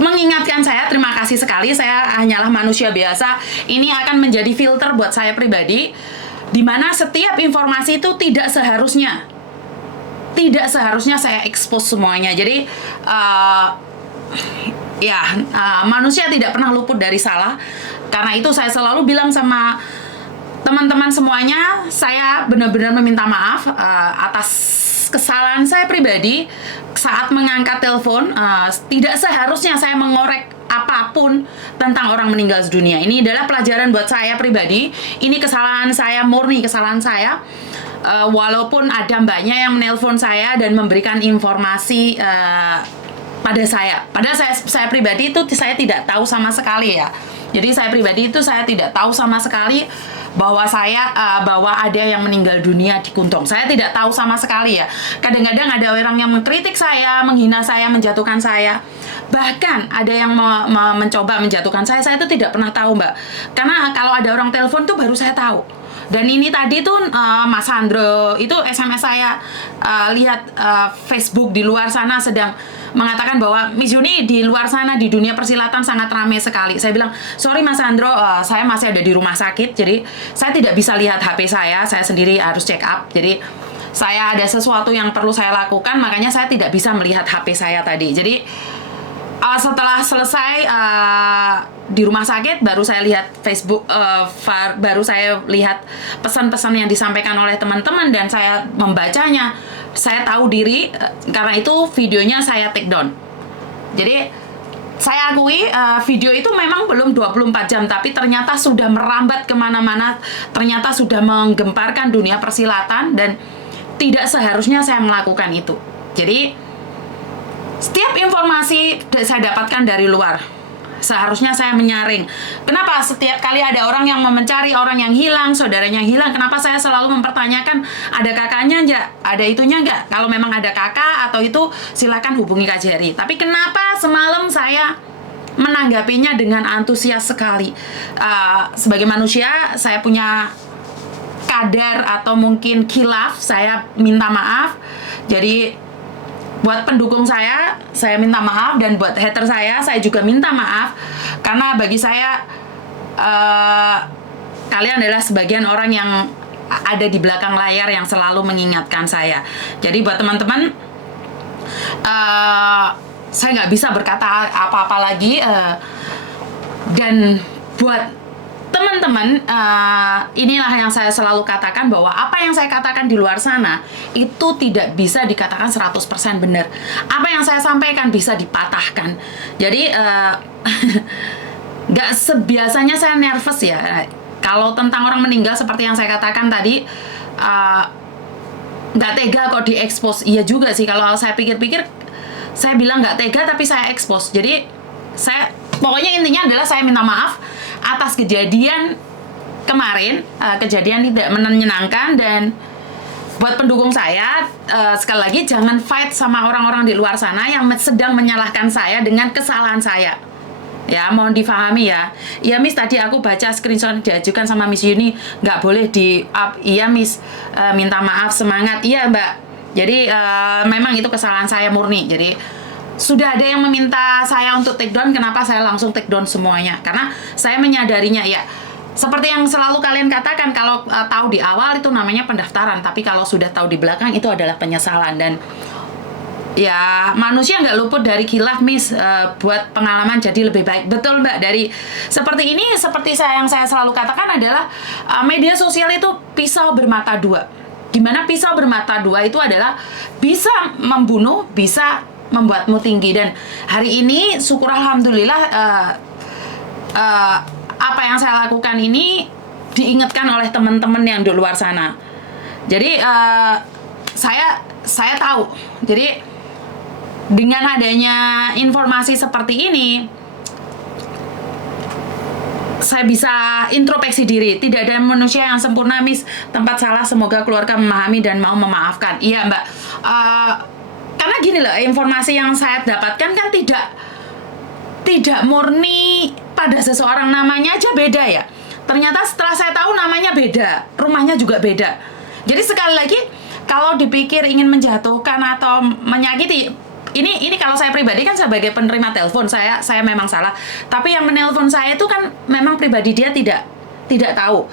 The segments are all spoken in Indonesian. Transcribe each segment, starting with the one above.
mengingatkan saya, terima kasih sekali, saya hanyalah manusia biasa. Ini akan menjadi filter buat saya pribadi, di mana setiap informasi itu tidak seharusnya saya expose semuanya. Jadi manusia tidak pernah luput dari salah. Karena itu saya selalu bilang sama teman-teman semuanya, saya benar-benar meminta maaf atas kesalahan saya pribadi saat mengangkat telepon. Tidak seharusnya saya mengorek apapun tentang orang meninggal dunia. Ini adalah pelajaran buat saya pribadi. Ini kesalahan saya, murni kesalahan saya. Walaupun ada mbaknya yang menelpon saya dan memberikan informasi pada saya. Padahal saya pribadi itu saya tidak tahu sama sekali ya. Jadi saya pribadi itu saya tidak tahu sama sekali bahwa bahwa ada yang meninggal dunia di Kuntung. Saya tidak tahu sama sekali ya. Kadang-kadang ada orang yang mengkritik saya, menghina saya, menjatuhkan saya. Bahkan ada yang mencoba menjatuhkan saya itu tidak pernah tahu, Mbak. Karena kalau ada orang telepon tuh baru saya tahu. Dan ini tadi tuh Mas Sandro itu SMS saya, lihat Facebook di luar sana sedang mengatakan bahwa Miss Yuni di luar sana di dunia persilatan sangat ramai sekali. Saya bilang, sorry Mas Sandro, saya masih ada di rumah sakit, jadi saya tidak bisa lihat HP saya sendiri harus check up. Jadi saya ada sesuatu yang perlu saya lakukan, makanya saya tidak bisa melihat HP saya tadi. Jadi setelah selesai di rumah sakit, baru saya lihat Facebook, baru saya lihat pesan-pesan yang disampaikan oleh teman-teman dan saya membacanya. Saya tahu diri, karena itu videonya saya take down. Jadi saya akui video itu memang belum 24 jam, tapi ternyata sudah merambat kemana-mana, ternyata sudah menggemparkan dunia persilatan dan tidak seharusnya saya melakukan itu. Jadi setiap informasi saya dapatkan dari luar, seharusnya saya menyaring. Kenapa setiap kali ada orang yang mencari orang yang hilang, saudaranya yang hilang, kenapa saya selalu mempertanyakan, ada kakaknya enggak, ada itunya enggak? Kalau memang ada kakak atau itu, silakan hubungi Kak Jerry. Tapi kenapa semalam saya menanggapinya dengan antusias sekali? Sebagai manusia, saya punya kadar atau mungkin khilaf, saya minta maaf. Jadi buat pendukung saya minta maaf, dan buat hater saya juga minta maaf, karena bagi saya kalian adalah sebagian orang yang ada di belakang layar yang selalu mengingatkan saya. Jadi buat teman-teman, saya nggak bisa berkata apa-apa lagi, dan buat teman-teman, inilah yang saya selalu katakan, bahwa apa yang saya katakan di luar sana itu tidak bisa dikatakan 100% benar. Apa yang saya sampaikan bisa dipatahkan. Jadi nggak sebiasanya saya nervous ya. Kalau tentang orang meninggal seperti yang saya katakan tadi, nggak tega kok diekspos. Iya juga sih, kalau saya pikir-pikir, saya bilang nggak tega tapi saya ekspos. Jadi pokoknya intinya adalah saya minta maaf atas kejadian kemarin, kejadian tidak menyenangkan. Dan buat pendukung saya, sekali lagi jangan fight sama orang-orang di luar sana yang sedang menyalahkan saya dengan kesalahan saya. Ya, mohon difahami ya. Iya Miss, tadi aku baca screenshot diajukan sama Miss Yuni, nggak boleh di up. Iya Miss, minta maaf, semangat. Iya Mbak. Jadi memang itu kesalahan saya murni. Jadi sudah ada yang meminta saya untuk take down, kenapa saya langsung take down semuanya? Karena saya menyadarinya, ya seperti yang selalu kalian katakan, kalau tahu di awal itu namanya pendaftaran, tapi kalau sudah tahu di belakang itu adalah penyesalan. Dan ya manusia nggak luput dari khilaf Miss, buat pengalaman jadi lebih baik. Betul Mbak, dari seperti ini, seperti yang saya selalu katakan adalah media sosial itu pisau bermata dua. Dimana pisau bermata dua itu adalah bisa membunuh, bisa membuatmu tinggi. Dan hari ini syukur alhamdulillah, apa yang saya lakukan ini diingatkan oleh teman-teman yang di luar sana. Jadi saya tahu. Jadi dengan adanya informasi seperti ini, saya bisa introspeksi diri. Tidak ada manusia yang sempurna Miss, tempat salah semoga keluarga memahami dan mau memaafkan. Iya Mbak, karena gini loh, informasi yang saya dapatkan kan tidak murni pada seseorang, namanya aja beda ya. Ternyata setelah saya tahu namanya beda, rumahnya juga beda. Jadi sekali lagi, kalau dipikir ingin menjatuhkan atau menyakiti, ini kalau saya pribadi kan sebagai penerima telepon, saya memang salah. Tapi yang menelpon saya itu kan memang pribadi dia tidak tahu.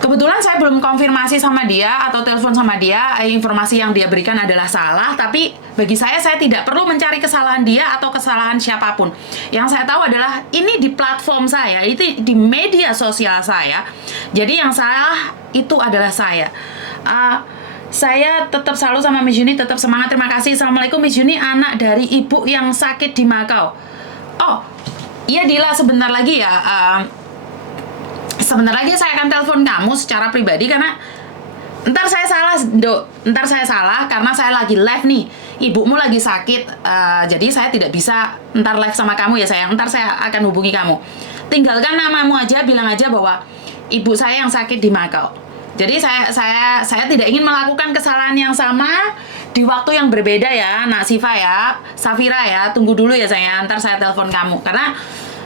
Kebetulan saya belum konfirmasi sama dia atau telepon sama dia, informasi yang dia berikan adalah salah, tapi bagi saya tidak perlu mencari kesalahan dia atau kesalahan siapapun. Yang saya tahu adalah ini di platform saya, itu di media sosial saya. Jadi yang salah itu adalah saya. Saya tetap selalu sama Miss Yuni, tetap semangat. Terima kasih. Assalamualaikum Miss Yuni, anak dari ibu yang sakit di Makau. Oh, iya Dila, sebentar lagi ya. Sebentar lagi saya akan telepon kamu secara pribadi karena ntar saya salah, Dok. Ntar saya salah karena saya lagi live nih. Ibumu lagi sakit, jadi saya tidak bisa ntar live sama kamu ya sayang. Ntar saya akan hubungi kamu. Tinggalkan namamu aja, bilang aja bahwa ibu saya yang sakit di Makau. Jadi saya tidak ingin melakukan kesalahan yang sama di waktu yang berbeda ya, Nak Siva ya, Safira ya. Tunggu dulu ya sayang, ntar saya telepon kamu karena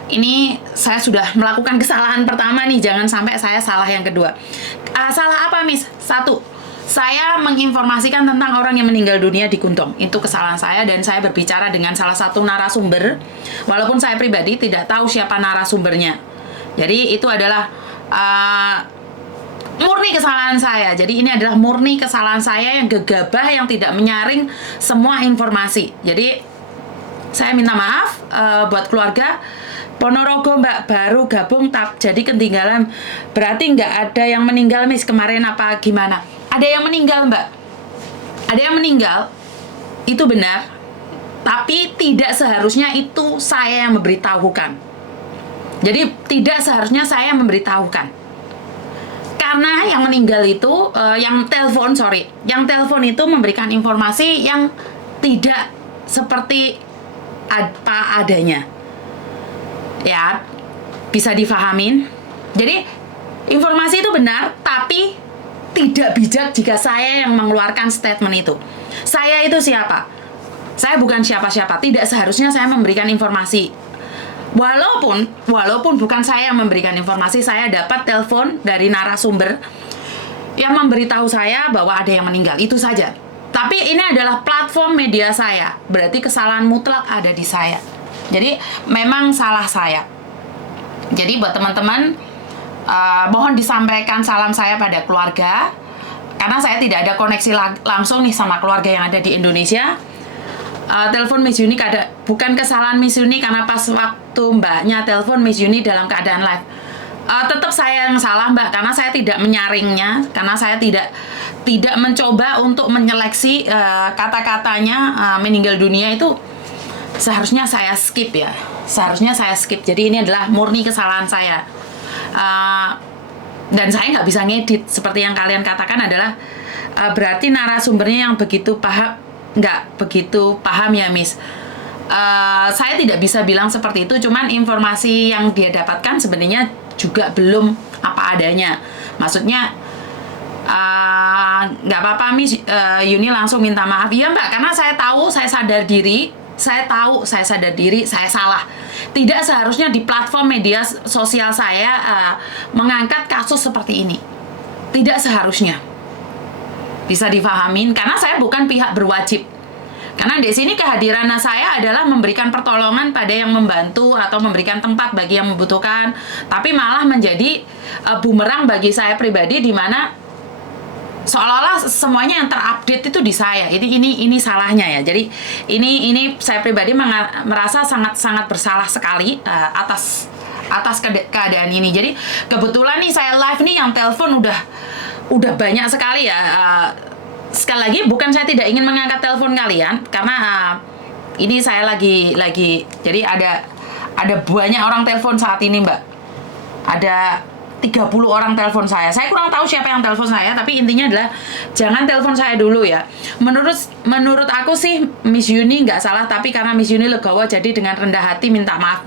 ini saya sudah melakukan kesalahan pertama nih, jangan sampai saya salah yang kedua. Salah apa, Miss? 1, saya menginformasikan tentang orang yang meninggal dunia di Kuntung. Itu kesalahan saya dan saya berbicara dengan salah satu narasumber, walaupun saya pribadi tidak tahu siapa narasumbernya. Jadi itu adalah murni kesalahan saya. Jadi ini adalah murni kesalahan saya yang gegabah, yang tidak menyaring semua informasi. Jadi saya minta maaf buat keluarga. Ponorogo Mbak, baru gabung jadi ketinggalan. Berarti nggak ada yang meninggal Miss kemarin apa gimana? Ada yang meninggal Mbak. Ada yang meninggal, itu benar. Tapi tidak seharusnya itu saya yang memberitahukan. Jadi tidak seharusnya saya yang memberitahukan. Karena yang meninggal itu, yang telepon itu memberikan informasi yang tidak seperti apa adanya. Ya, bisa difahamin. Jadi informasi itu benar, tapi tidak bijak jika saya yang mengeluarkan statement itu. Saya itu siapa? Saya bukan siapa-siapa. Tidak seharusnya saya memberikan informasi. Walaupun bukan saya yang memberikan informasi, saya dapat telepon dari narasumber yang memberitahu saya bahwa ada yang meninggal. Itu saja. Tapi ini adalah platform media saya. Berarti kesalahan mutlak ada di saya. Jadi memang salah saya. Jadi buat teman-teman, mohon disampaikan salam saya pada keluarga, karena saya tidak ada koneksi langsung nih sama keluarga yang ada di Indonesia. Telepon Miss Yuni bukan kesalahan Miss Yuni karena pas waktu mbaknya telepon Miss Yuni dalam keadaan live. Tetap saya yang salah Mbak, karena saya tidak menyaringnya, karena saya tidak mencoba untuk menyeleksi kata-katanya. Meninggal dunia itu seharusnya saya skip ya. Jadi ini adalah murni kesalahan saya. Dan saya nggak bisa ngedit. Seperti yang kalian katakan adalah berarti narasumbernya yang nggak begitu paham ya Miss. Saya tidak bisa bilang seperti itu. Cuman informasi yang dia dapatkan sebenarnya juga belum apa adanya. Maksudnya nggak apa-apa Miss Yuni langsung minta maaf. Iya Mbak, karena saya tahu, saya sadar diri, saya salah. Tidak seharusnya di platform media sosial saya mengangkat kasus seperti ini. Tidak seharusnya. Bisa difahamin karena saya bukan pihak berwajib. Karena di sini kehadiran saya adalah memberikan pertolongan pada yang membantu atau memberikan tempat bagi yang membutuhkan, tapi malah menjadi bumerang bagi saya pribadi, di mana seolah-olah semuanya yang terupdate itu di saya. Ini salahnya ya. Jadi ini saya pribadi merasa sangat bersalah sekali atas keadaan ini. Jadi kebetulan nih saya live nih, yang telepon udah banyak sekali ya. Sekali lagi bukan saya tidak ingin mengangkat telepon kalian, karena ini saya lagi jadi ada banyak orang telepon saat ini Mbak. Ada 30 orang telepon saya. Saya kurang tahu siapa yang telepon saya, tapi intinya adalah jangan telepon saya dulu ya. Menurut aku sih Miss Yuni nggak salah, tapi karena Miss Yuni legowo jadi dengan rendah hati minta maaf.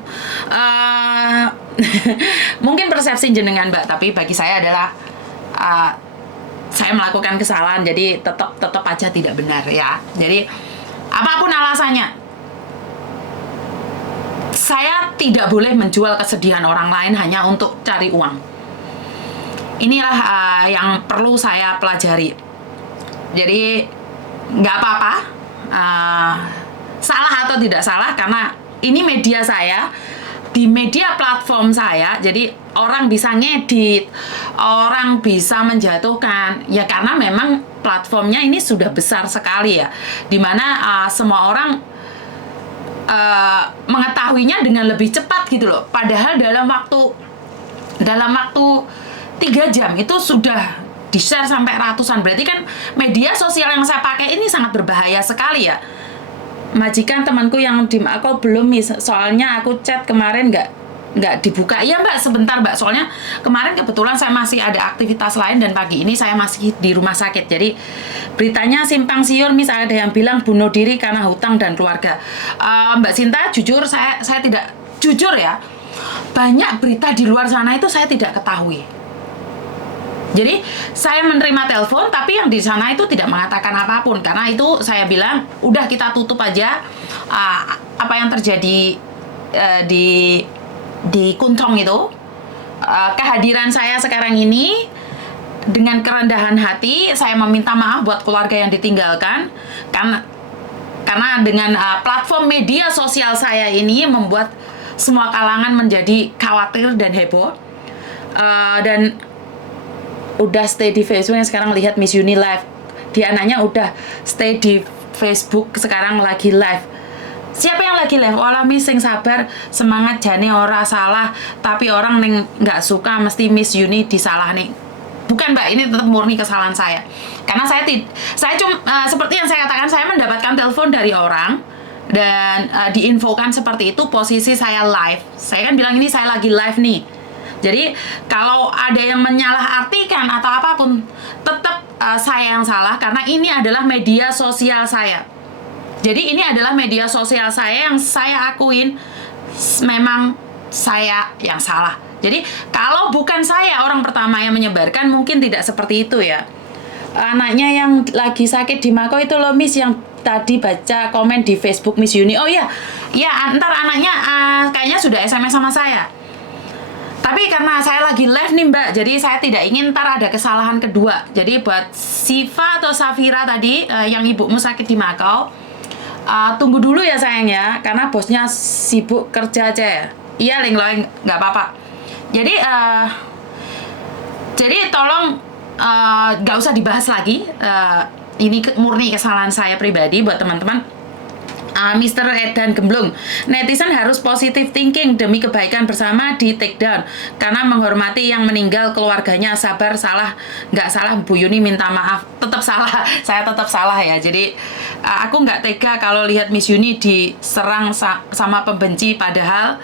Mungkin persepsi jenengan Mbak, tapi bagi saya adalah saya melakukan kesalahan, jadi tetap aja tidak benar ya. Jadi apapun alasannya, saya tidak boleh menjual kesedihan orang lain hanya untuk cari uang. Inilah yang perlu saya pelajari. Jadi nggak apa-apa salah atau tidak salah, karena ini media saya, di media platform saya, jadi orang bisa ngedit, orang bisa menjatuhkan, ya karena memang platformnya ini sudah besar sekali ya, dimana semua orang mengetahuinya dengan lebih cepat gitu loh. Padahal dalam waktu 3 jam itu sudah di-share sampai ratusan. Berarti kan media sosial yang saya pakai ini sangat berbahaya sekali ya. Majikan temanku yang di aku belum, soalnya aku chat kemarin nggak dibuka. Iya Mbak, sebentar Mbak, soalnya kemarin kebetulan saya masih ada aktivitas lain dan pagi ini saya masih di rumah sakit. Jadi beritanya simpang siur, ada yang bilang bunuh diri karena hutang dan keluarga. Mbak Sinta, jujur saya tidak, jujur ya, banyak berita di luar sana itu saya tidak ketahui. Jadi saya menerima telepon, tapi yang di sana itu tidak mengatakan apapun, karena itu saya bilang udah kita tutup aja apa yang terjadi di Kuntong itu. Kehadiran saya sekarang ini dengan kerendahan hati, saya meminta maaf buat keluarga yang ditinggalkan, karena dengan platform media sosial saya ini membuat semua kalangan menjadi khawatir dan heboh. Dan udah stay di Facebook, yang sekarang lihat Miss Uni live, dia anaknya udah stay di Facebook, sekarang lagi live. Siapa yang lagi live? Olah Miss, sing sabar, semangat, jane ora salah, tapi orang neng nggak suka mesti Miss Uni disalah nih. Bukan Mbak, ini tetap murni kesalahan saya, karena saya cuma seperti yang saya katakan, saya mendapatkan telepon dari orang dan diinfokan seperti itu, posisi saya live. Saya kan bilang ini saya lagi live nih. Jadi kalau ada yang menyalahartikan atau apapun, tetap saya yang salah, karena ini adalah media sosial saya. Jadi ini adalah media sosial saya yang saya akuin memang saya yang salah. Jadi kalau bukan saya orang pertama yang menyebarkan, mungkin tidak seperti itu ya. Anaknya yang lagi sakit di Mako itu loh Miss, yang tadi baca komen di Facebook Miss Uni. Oh iya, ntar anaknya kayaknya sudah SMS sama saya. Tapi karena saya lagi live nih Mbak, jadi saya tidak ingin ntar ada kesalahan kedua. Jadi buat Siva atau Safira tadi yang ibumu sakit di Makau, tunggu dulu ya sayang ya, karena bosnya sibuk kerja aja ya. Iya Leng, nggak apa-apa. Jadi tolong nggak usah dibahas lagi. Ini murni kesalahan saya pribadi. Buat teman-teman, Mr. Edan Gemblung, netizen harus positive thinking demi kebaikan bersama, di take down karena menghormati yang meninggal, keluarganya. Sabar, salah nggak salah Bu Yuni minta maaf. Tetap salah, saya tetap salah ya. Jadi aku nggak tega kalau lihat Miss Yuni diserang sama pembenci, padahal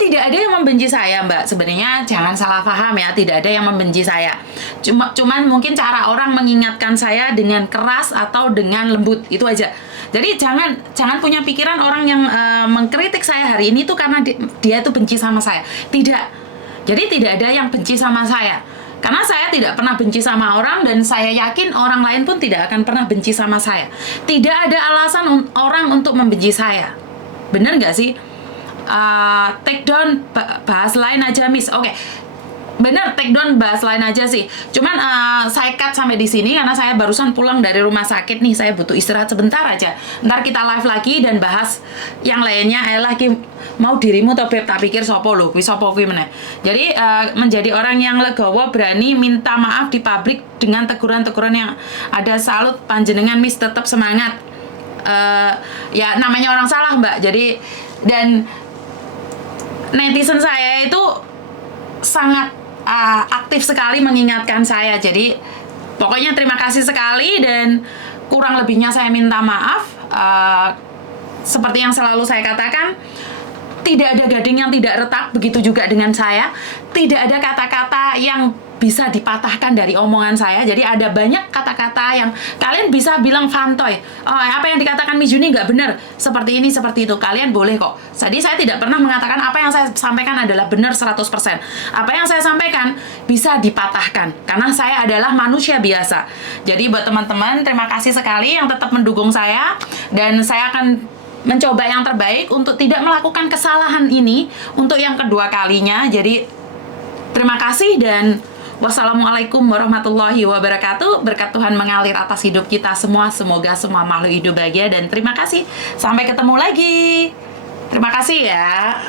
tidak ada yang membenci saya Mbak. Sebenarnya jangan salah paham ya, tidak ada yang membenci saya. Cuman mungkin cara orang mengingatkan saya dengan keras atau dengan lembut, itu aja. Jadi jangan punya pikiran orang yang mengkritik saya hari ini tuh karena dia tuh benci sama saya. Tidak. Jadi tidak ada yang benci sama saya. Karena saya tidak pernah benci sama orang, dan saya yakin orang lain pun tidak akan pernah benci sama saya. Tidak ada alasan orang untuk membenci saya. Bener nggak sih? Take down, bahas lain aja Miss. Oke. Bener, take down, bahas lain aja sih. Cuman saya cut sampai di sini karena saya barusan pulang dari rumah sakit nih. Saya butuh istirahat sebentar aja. Ntar kita live lagi dan bahas yang lainnya. Lagi mau dirimu atau beb, tak pikir sopo lho, kuwi sopo kuwi meneh. Jadi menjadi orang yang legowo, berani minta maaf di publik dengan teguran-teguran yang ada. Salut panjenengan Miss, tetap semangat. Ya namanya orang salah Mbak. Jadi dan netizen saya itu sangat aktif sekali mengingatkan saya. Jadi pokoknya terima kasih sekali, dan kurang lebihnya saya minta maaf. Seperti yang selalu saya katakan, tidak ada gading yang tidak retak, begitu juga dengan saya. Tidak ada kata-kata yang bisa dipatahkan dari omongan saya. Jadi ada banyak kata-kata yang kalian bisa bilang fantoy. Apa yang dikatakan Miss Juni nggak benar, seperti ini, seperti itu. Kalian boleh kok. Jadi saya tidak pernah mengatakan apa yang saya sampaikan adalah benar 100%. Apa yang saya sampaikan bisa dipatahkan, karena saya adalah manusia biasa. Jadi buat teman-teman, terima kasih sekali yang tetap mendukung saya, dan saya akan mencoba yang terbaik untuk tidak melakukan kesalahan ini untuk yang kedua kalinya. Jadi terima kasih, dan Wassalamualaikum warahmatullahi wabarakatuh. Berkat Tuhan mengalir atas hidup kita semua. Semoga semua makhluk hidup bahagia dan terima kasih. Sampai ketemu lagi. Terima kasih ya.